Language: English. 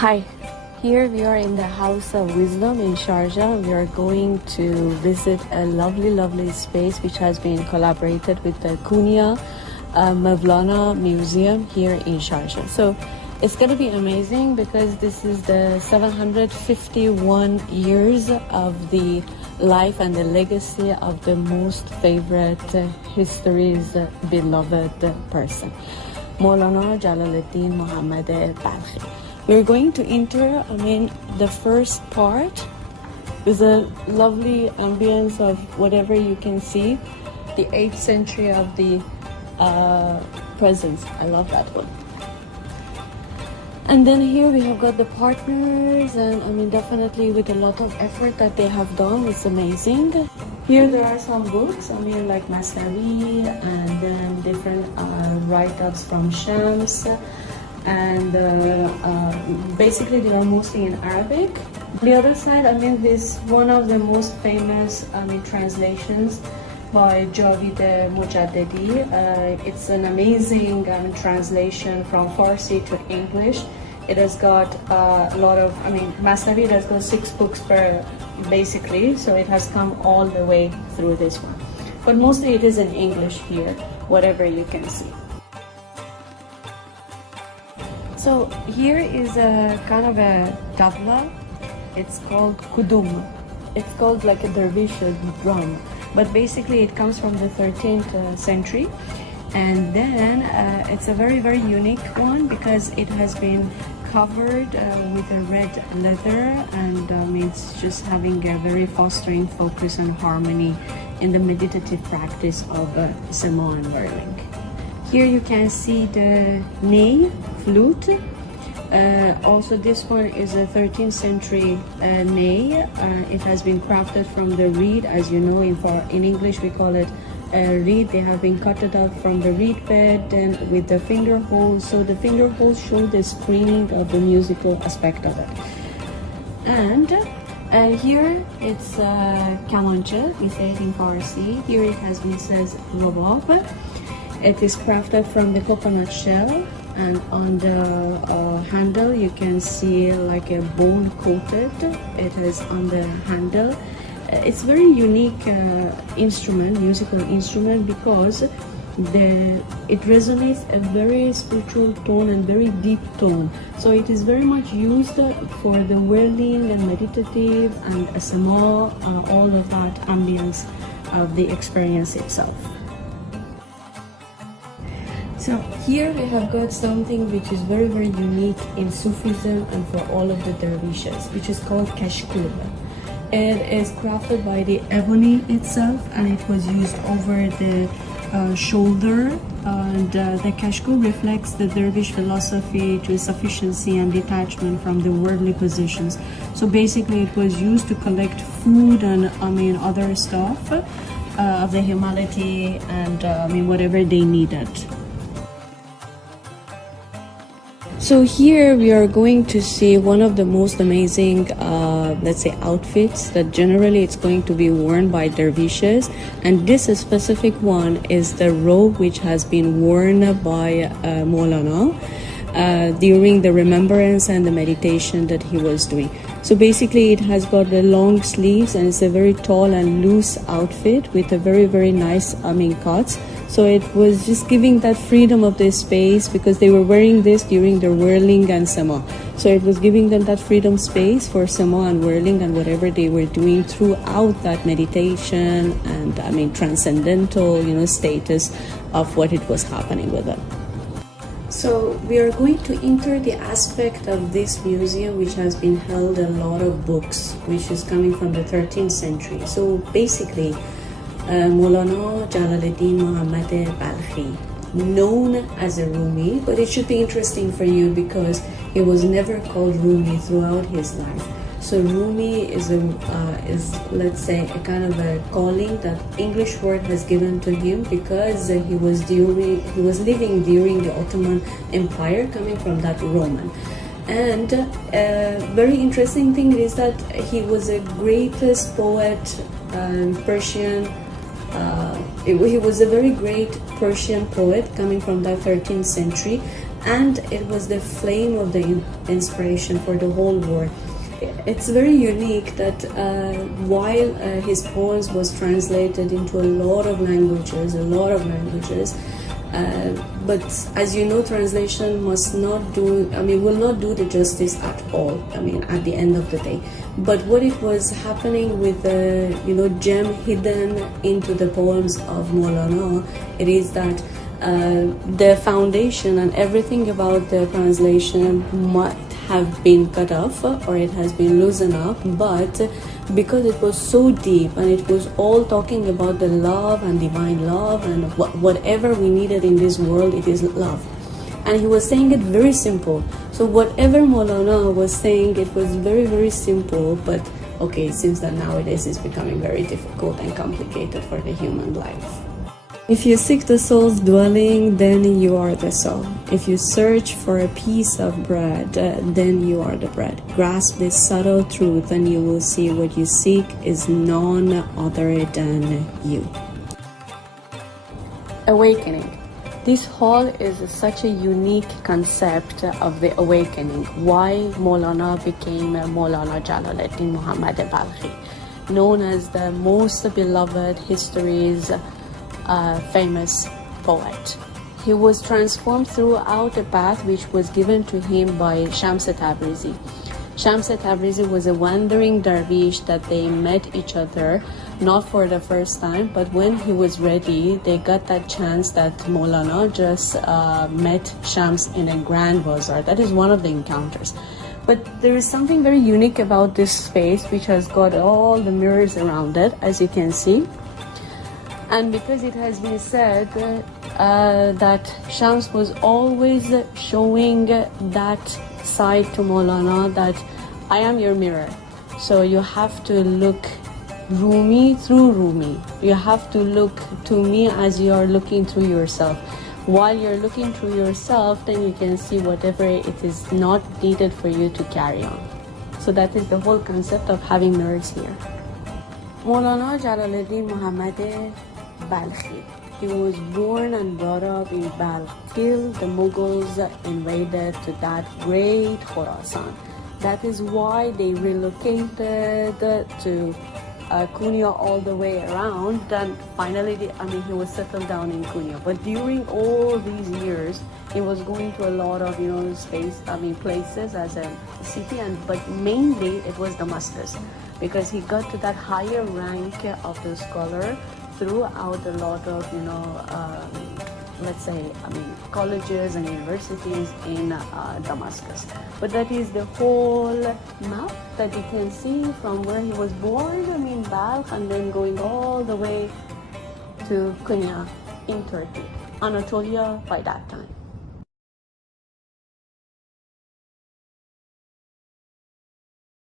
Hi, here we are in the House of Wisdom in Sharjah. We are going to visit a lovely space which has been collaborated with the Kunia Mevlâna Museum here in Sharjah. So it's going to be amazing because this is the 751 years of the life and the legacy of the most favorite history's beloved person, Moulana Jalaluddin Mohammad Balkhi. We're going to enter, the first part is a lovely ambience of whatever you can see, the 8th century of the presence. I love that one. And then here we have got the partners, and definitely with a lot of effort that they have done. It's amazing. Here there are some books, like Masnavi, and then different write-ups from Shams, and basically they are mostly in Arabic. The other side, this one of the most famous translations by Javid Mojaddedi. It's an amazing translation from Farsi to English. It has got a lot of, Masnavi has got 6 books per, basically, so it has come all the way through this one. But mostly it is in English here, whatever you can see. So here is a kind of a tabla. It's called kudum. It's called like a dervish drum, but basically it comes from the 13th century. And then it's a very unique one because it has been covered with a red leather, and it's just having a very fostering focus on harmony in the meditative practice of Samaneh and whirling. Here you can see the ney, flute. Also this one is a 13th century ney. It has been crafted from the reed, as you know, in English we call it reed. They have been cut it out from the reed bed and with the finger holes, so the finger holes show the spring of the musical aspect of it. And here it's kamancha, we say it in Farsi. Here it has been says robab. It is crafted from the coconut shell, and on the handle you can see like a bone coated. It is on the handle. It's very unique musical instrument, because it resonates a very spiritual tone and very deep tone. So it is very much used for the whirling and meditative and asama, all of that ambience of the experience itself. So here we have got something which is very unique in Sufism and for all of the dervishes, which is called kashkul. It is crafted by the ebony itself, and it was used over the shoulder, and the kashkul reflects the dervish philosophy to sufficiency and detachment from the worldly possessions. So basically it was used to collect food and other stuff of the humanity, and whatever they needed. So here we are going to see one of the most amazing, let's say, outfits that generally it's going to be worn by dervishes, and this specific one is the robe which has been worn by Moulana during the remembrance and the meditation that he was doing. So basically it has got the long sleeves, and it's a very tall and loose outfit with a very nice cuts. So it was just giving that freedom of the space, because they were wearing this during their whirling and sama. So it was giving them that freedom space for sama and whirling and whatever they were doing throughout that meditation and transcendental status of what it was happening with them. So we are going to enter the aspect of this museum which has been held a lot of books, which is coming from the 13th century. So basically Moulana Jalaluddin Mohammad Balkhi, known as a Rumi, but it should be interesting for you because he was never called Rumi throughout his life. So Rumi is let's say a kind of a calling that English word has given to him, because he was living during the Ottoman Empire, coming from that Roman. And very interesting thing is that he was a greatest poet, Persian. He was a very great Persian poet coming from the 13th century, and it was the flame of the inspiration for the whole world. It's very unique that while his poems was translated into a lot of languages, but as you know, translation must not do, will not do the justice at all, at the end of the day. But what it was happening with the, gem hidden into the poems of Moulana, it is that the foundation and everything about the translation might have been cut off or it has been loosened up, but because it was so deep and it was all talking about the love and divine love and whatever we needed in this world, it is love. And he was saying it very simple. So whatever Moulana was saying, it was very, very simple, but okay, it seems that nowadays it's becoming very difficult and complicated for the human life. If you seek the soul's dwelling, then you are the soul. If you search for a piece of bread, then you are the bread. Grasp this subtle truth and you will see what you seek is none other than you. Awakening. This whole is such a unique concept of the awakening. Why Moulana became Moulana Jalaluddin Mohammad Balkhi, known as the most beloved history's famous poet. He was transformed throughout a path which was given to him by Shams Tabrizi. Shams Tabrizi was a wandering dervish that they met each other, not for the first time, but when he was ready, they got that chance that Moulana just met Shams in a grand bazaar. That is one of the encounters. But there is something very unique about this space which has got all the mirrors around it, as you can see. And because it has been said that Shams was always showing that side to Moulana, that I am your mirror. So you have to look Rumi through Rumi. You have to look to me as you are looking through yourself. While you're looking through yourself, then you can see whatever it is not needed for you to carry on. So that is the whole concept of having mirrors here. Moulana Jalaluddin Mohammad Balkhi. He was born and brought up in Balkh till the Mughals invaded to that great Khorasan. That is why they relocated to Konya all the way around. Then finally, he was settled down in Konya. But during all these years, he was going to a lot of places as a city, but mainly it was Damascus, because he got to that higher rank of the scholar throughout a lot of colleges and universities in Damascus. But that is the whole map that you can see from where he was born, Balkh, and then going all the way to Konya in Turkey, Anatolia by that time.